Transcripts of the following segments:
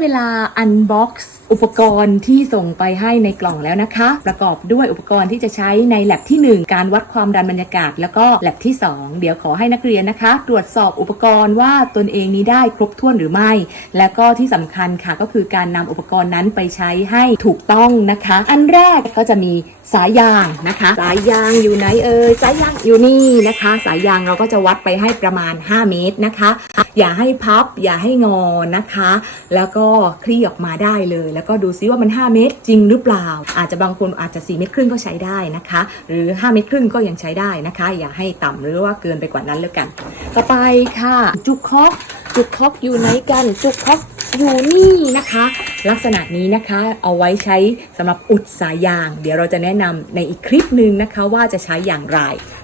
เวลาอันบ็อกซ์ อุปกรณ์ที่ส่งไปให้ในกล่องแล้วนะคะ ประกอบด้วยอุปกรณ์ที่จะใช้ในแลบที่ 1 การวัดความดันบรรยากาศ แล้วก็แลบที่ 2 เดี๋ยวขอให้นักเรียนนะคะ ตรวจสอบอุปกรณ์ว่าตนเองนี้ได้ครบถ้วนหรือไม่ และก็ที่สำคัญค่ะก็คือการนำอุปกรณ์นั้นไปใช้ให้ถูกต้องนะคะ อันแรกก็จะมีสายยางนะคะ สายยางอยู่ไหนเอ่ยสายยางอยู่นี่นะคะ สายยางเราก็จะวัดไปให้ประมาณ 5 เมตรนะคะ อย่าให้พับอย่าให้งอนะคะ แล้วก็คลี่ออกมาได้เลยแล้วก็ดูซิว่ามัน 5 เมตรจริงหรือเปล่า อาจจะบางคนอาจจะ 4 เมตรครึ่งก็ใช้ได้นะคะ หรือ 5 เมตรครึ่งก็ยังใช้ได้นะคะ อย่าให้ต่ำหรือว่าเกินไปกว่านั้นแล้วกัน ต่อไปค่ะ จุกคอกจุกคอกอยู่ไหนกันจุกคอกอยู่นี่นะคะ ลักษณะนี้นะคะเอาไว้ใช้สำหรับอุดสายยาง เดี๋ยวเราจะแนะนำในอีกคลิปหนึ่งนะคะว่าจะใช้อย่างไร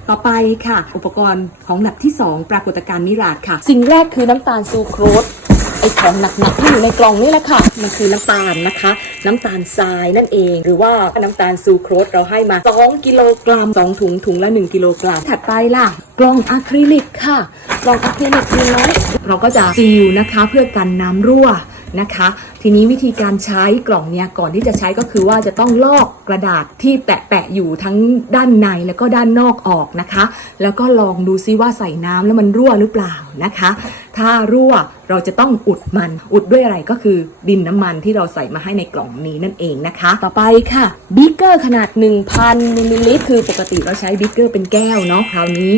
ต่อไปค่ะ อุปกรณ์ของหนักที่ 2 ปรากฏการณ์มิราดค่ะ สิ่งแรกคือน้ำตาลซูโครส ไอของหนักๆที่อยู่ในกล่องนี่แหละค่ะ มันคือน้ำตาลนะคะ น้ำตาลทรายนั่นเอง หรือว่าน้ำตาลซูโครสเราให้มา 2 กิโลกรัม2ถุงถุงละ 1 กิโลกรัมถัดไปล่ะ กล่องอะคริลิกค่ะ กล่องอะคริลิกมีน้อยเราก็จะซีลนะคะเพื่อกันน้ำรั่วนะคะ ทีนี้วิธีการใช้กล่องเนี้ยก่อนที่จะใช้ก็คือว่าจะต้องลอกกระดาษที่แปะๆอยู่ทั้งด้านในแล้วก็ด้านนอกออกนะคะ แล้วก็ลองดูซิว่าใส่น้ำแล้วมันรั่วหรือเปล่านะคะ ถ้ารั่วเราจะต้องอุดมันอุดด้วยอะไรก็คือดินน้ำมันที่เราใส่มาให้ในกล่องนี้นั่นเองนะคะ ต่อไปค่ะบิ๊กเกอร์ขนาด 1,000มิลลิลิตรคือปกติเราใช้บิ๊กเกอร์เป็นแก้วเนาะคราวนี้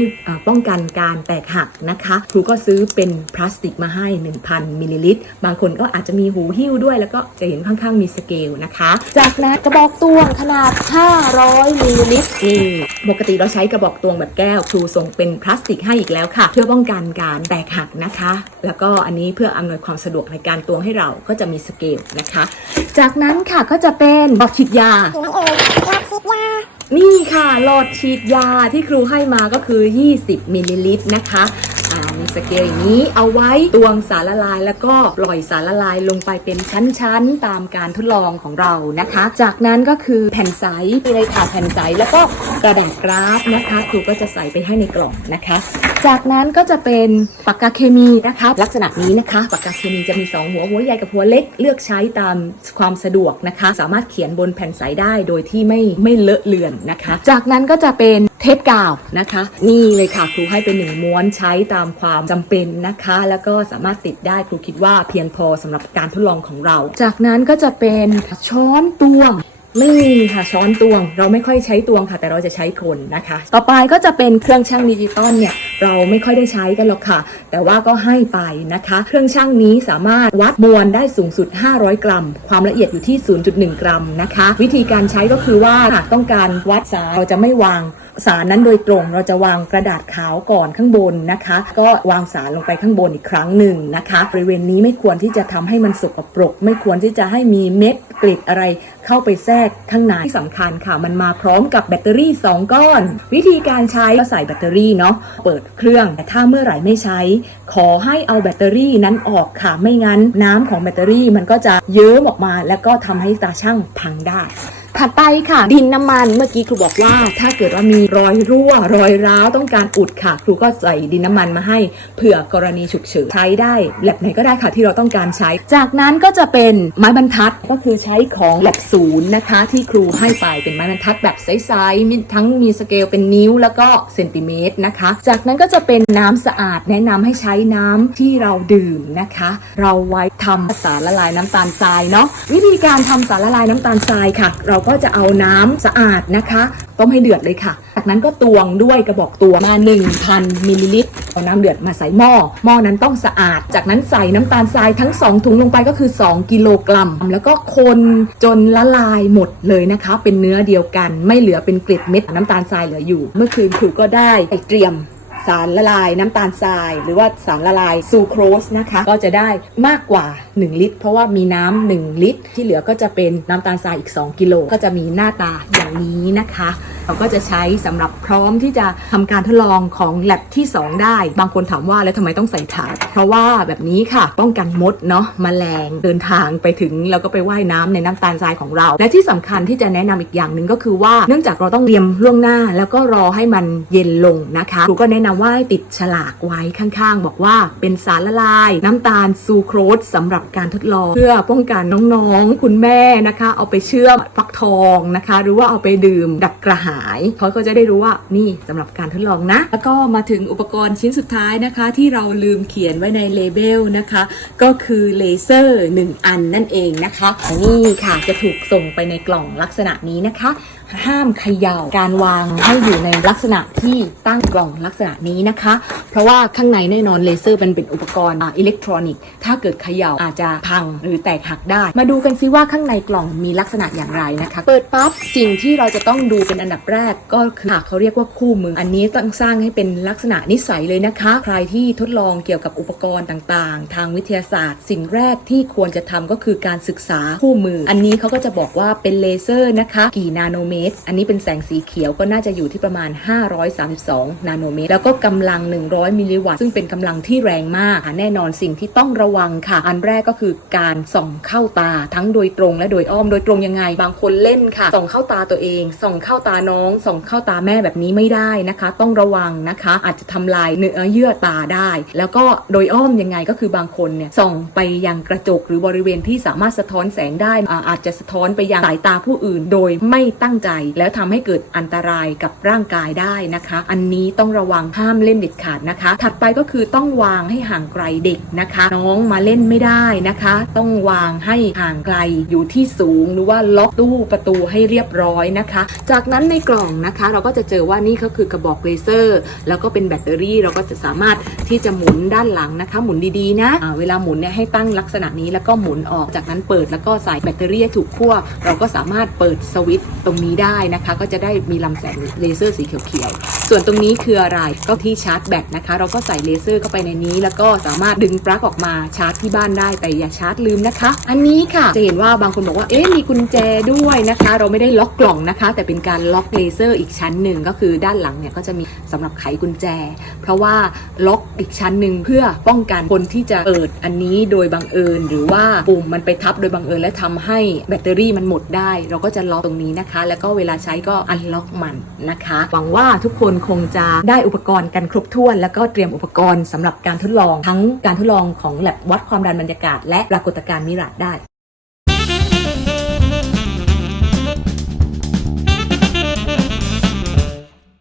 ป้องกันการแตกหักนะคะ ครูก็ซื้อเป็นพลาสติกมาให้ 1,000มิลลิลิตรบางคนก็อาจจะมีหูหิ้วด้วย แล้วก็จะเห็นข้างๆมีสเกลนะคะ จากนั้นกระบอกตวงขนาด 500มิลลิลิตรนี่ปกติเราใช้กระบอกตวงแบบแก้วครูส่งเป็นพลาสติกให้อีกแล้วค่ะ เพื่อป้องกันการแตกหักนะคะ แล้วก็อันนี้เพื่ออำนวยความสะดวกในการตวงให้เราก็จะมีสเกลนะคะ จากนั้นค่ะก็จะเป็นบอฉีดยาอยู่นั่นเองหลอดฉีดยานี่ค่ะหลอดฉีดยาที่ครูให้มาก็คือ 20มิลลิลิตรนะคะอ่ามี สเกลอย่างนี้ เอาไว้ตวงสารละลาย แล้วก็ปล่อยสารละลายลงไปเป็นชั้นๆ ตามการทดลองของเรานะคะ จากนั้นก็คือแผ่นใสมีเลยค่ะแผ่นใสแล้วก็กระดาษกราฟนะคะครูก็จะใส่ไปให้ในกล่องนะคะ จากนั้นก็จะเป็นปากกาเคมีนะคะลักษณะนี้นะคะปากกาเคมีจะมี 2 หัวหัวใหญ่กับหัวเล็กเลือกใช้ตามความสะดวกนะคะ สามารถเขียนบนแผ่นใสได้โดยที่ไม่ไม่เลอะเลือนนะคะ จากนั้นก็จะเป็น เทปกาวนะคะ นี่เลยค่ะครูให้เป็นหนึ่งม้วนใช้ตามความจำเป็นนะคะ แล้วก็สามารถติดได้ครูคิดว่าเพียงพอสำหรับการทดลองของเรา จากนั้นก็จะเป็นช้อนตวง ไม่มีค่ะช้อนตวง เราไม่ค่อยใช้ตวงค่ะ แต่เราจะใช้คนนะคะ ต่อไปก็จะเป็นเครื่องชั่งดิจิตอลเนี่ยเราไม่ค่อยได้ใช้กันหรอกค่ะ แต่ว่าก็ให้ไปนะคะ เครื่องชั่งนี้สามารถวัดมวลได้สูงสุด 500 กรัม ความละเอียดอยู่ที่ 0.1 กรัมนะคะ วิธีการใช้ก็คือว่าหากต้องการวัดสารเราจะไม่วางสารนั้นโดยตรงเราจะวางกระดาษขาวก่อนข้างบนนะคะ ก็วางสารลงไปข้างบนอีกครั้งหนึ่งนะคะบริเวณนี้ไม่ควรที่จะทำให้มันสกปรก ไม่ควรที่จะให้มีเม็ดกริดอะไรเข้าไปแทรกข้างในที่สำคัญค่ะ มันมาพร้อมกับแบตเตอรี่ 2 ก้อน วิธีการใช้ก็ใส่แบตเตอรี่เนาะเปิดเครื่อง แต่ถ้าเมื่อไหร่ไม่ใช้ ขอให้เอาแบตเตอรี่นั้นออกค่ะไม่งั้นน้ำของแบตเตอรี่มันก็จะเยิ้มออกมา แล้วก็ทำให้ตาช่างพังได้ ถัดไปค่ะ ดินน้ำมันเมื่อกี้ครูบอกว่า ถ้าเกิดว่ามีรอยรั่ว รอยร้าวต้องการอุดค่ะ ครูก็ใส่ดินน้ำมันมาให้เผื่อกรณีฉุกเฉินใช้ได้แลบไหนก็ได้ค่ะที่เราต้องการใช้ จากนั้นก็จะเป็นไม้บรรทัดก็คือใช้ของแลบศูนย์นะคะ ที่ครูให้ไปเป็นไม้บรรทัดแบบใสๆมีทั้งมีสเกลเป็นนิ้วแล้วก็เซนติเมตรนะคะ จากนั้นก็จะเป็นน้ำสะอาดแนะนำให้ใช้น้ำที่เราดื่มนะคะ เราไว้ทำสารละลายน้ำตาลทรายเนาะวิธีการทำสารละลายน้ำตาลทรายค่ะ เราก็จะเอาน้ำสะอาดนะคะ ต้มให้เดือดเลยค่ะ จากนั้นก็ตวงด้วยกระบอกตวงมา 1,000มิลลิลิตรเอาน้ำเดือดมาใส่หม้อหม้อนั้นต้องสะอาด จากนั้นใส่น้ำตาลทรายทั้ง 2 ถุงลงไปก็คือ 2 กิโลกรัม แล้วก็คนจนละลายหมดเลยนะคะ เป็นเนื้อเดียวกัน ไม่เหลือเป็นเกล็ดเม็ดน้ำตาลทรายเหลืออยู่ เมื่อคืนครูก็ได้ไปเตรียม สารละลายน้ำตาลทราย หรือว่าสารละลายซูโครสนะคะ ก็จะได้มากกว่า 1 ลิตร เพราะว่ามีน้ำ1ลิตร ที่เหลือก็จะเป็นน้ำตาลทรายอีก 2 กิโลก็จะมีหน้าตาอย่างนี้นะคะ เราก็จะใช้สำหรับพร้อมที่จะทำการทดลองของแลบที่ 2 ได้ บางคนถามว่าแล้วทำไมต้องใส่ถาดเพราะว่าแบบนี้ค่ะ ป้องกันมดเนาะแมลงเดินทางไปถึงแล้วก็ไปว่ายน้ำในน้ำตาลทรายของเรา และที่สำคัญที่จะแนะนำอีกอย่างหนึ่งก็คือว่าเนื่องจากเราต้องเตรียมล่วงหน้า แล้วก็รอให้มันเย็นลงนะคะครูก็แนะนำว่าให้ติดฉลากไว้ข้างๆ บอกว่าเป็นสารละลาย น้ำตาลซูโครสสำหรับการทดลอง เพื่อป้องกันน้องๆ คุณแม่นะคะ เอาไปเชื่อมฟักทองนะคะ หรือว่าเอาไปดื่มดับกระหายเขาก็จะได้รู้ว่านี่สำหรับการทดลองนะ แล้วก็มาถึงอุปกรณ์ชิ้นสุดท้ายนะคะ ที่เราลืมเขียนไว้ในเลเบลนะคะ ก็คือเลเซอร์ 1 อันนั่นเองนะคะนี่ค่ะจะถูกส่งไปในกล่องลักษณะนี้นะคะ ห้ามเขย่าการวางให้อยู่ในลักษณะที่ตั้งกล่องลักษณะนี้นะคะ เพราะว่าข้างในแน่นอนเลเซอร์มันเป็นอุปกรณ์อ่าอิเล็กทรอนิกส์ถ้าเกิดเขย่าอาจจะพังหรือแตกหักได้ มาดูกันซิว่าข้างในกล่องมีลักษณะอย่างไรนะคะ เปิดปั๊บสิ่งที่เราจะต้องดูเป็นอันดับแรกก็คือค่ะเขาเรียกว่าคู่มือ อันนี้ต้องสร้างให้เป็นลักษณะนิสัยเลยนะคะ ใครที่ทดลองเกี่ยวกับอุปกรณ์ต่างๆ ทางวิทยาศาสตร์ สิ่งแรกที่ควรจะทำก็คือการศึกษาคู่มือ อันนี้เขาก็จะบอกว่าเป็นเลเซอร์นะคะ กี่นาโนเมตรอันนี้เป็นแสงสีเขียวก็น่าจะอยู่ที่ประมาณ 532 นาโนเมตร แล้วก็กำลัง 100 มิลลิวัตต์ ซึ่งเป็นกำลังที่แรงมากค่ะแน่นอนสิ่งที่ต้องระวังค่ะ อันแรกก็คือการส่องเข้าตาทั้งโดยตรงและโดยอ้อม โดยตรงยังไง บางคนเล่นค่ะ ส่องเข้าตาตัวเอง ส่องเข้าตาน้อง ส่องเข้าตาแม่แบบนี้ไม่ได้นะคะ ต้องระวังนะคะ อาจจะทำลายเนื้อเยื่อตาได้ แล้วก็โดยอ้อมยังไงก็คือบางคนเนี่ยส่องไปยังกระจกหรือบริเวณที่สามารถสะท้อนแสงได้อ่าอาจจะสะท้อนไปยังสายตาผู้อื่น โดยไม่ตั้งใจแล้วทำให้เกิดอันตรายกับร่างกายได้นะคะ อันนี้ต้องระวังห้ามเล่นเด็ดขาดนะคะ ถัดไปก็คือต้องวางให้ห่างไกลเด็กนะคะ น้องมาเล่นไม่ได้นะคะ ต้องวางให้ห่างไกลอยู่ที่สูงหรือว่าล็อกตู้ประตูให้เรียบร้อยนะคะ จากนั้นในกล่องนะคะ เราก็จะเจอว่านี่ก็คือกระบอกเลเซอร์ แล้วก็เป็นแบตเตอรี่เราก็จะสามารถที่จะหมุนด้านหลังนะคะ หมุนดีๆนะอ่าเวลาหมุนเนี่ยให้ตั้งลักษณะนี้แล้วก็หมุนออกจากนั้นเปิดแล้วก็ใส่แบตเตอรี่ถูกขั้วเราก็สามารถเปิดสวิตช์ตรงนี้ได้ได้นะคะ ก็จะได้มีลำแสงเลเซอร์สีเขียวๆ ส่วนตรงนี้คืออะไรก็ที่ชาร์จแบตนะคะ เราก็ใส่เลเซอร์เข้าไปในนี้ แล้วก็สามารถดึงปลั๊กออกมาชาร์จที่บ้านได้แต่อย่าชาร์จลืมนะคะ อันนี้ค่ะจะเห็นว่าบางคนบอกว่าเอ๊ะมีกุญแจด้วยนะคะ เราไม่ได้ล็อกกล่องนะคะ แต่เป็นการล็อกเลเซอร์อีกชั้นหนึ่งก็คือด้านหลังเนี่ยก็จะมีสำหรับไขกุญแจ เพราะว่าล็อกอีกชั้นหนึ่งเพื่อป้องกันคนที่จะเปิดอันนี้โดยบังเอิญ หรือว่าปุ่มมันไปทับโดยบังเอิญและทำให้แบตเตอรี่มันหมดได้ เราก็จะล็อกตรงนี้นะคะแล้วก็เวลาใช้ก็อันล็อกมันนะคะ หวังว่าทุกคนคงจะได้อุปกรณ์กันครบถ้วน แล้วก็เตรียมอุปกรณ์สำหรับการทดลอง ทั้งการทดลองของแลบวัดความดันบรรยากาศ และปรากฏการณ์มิราดได้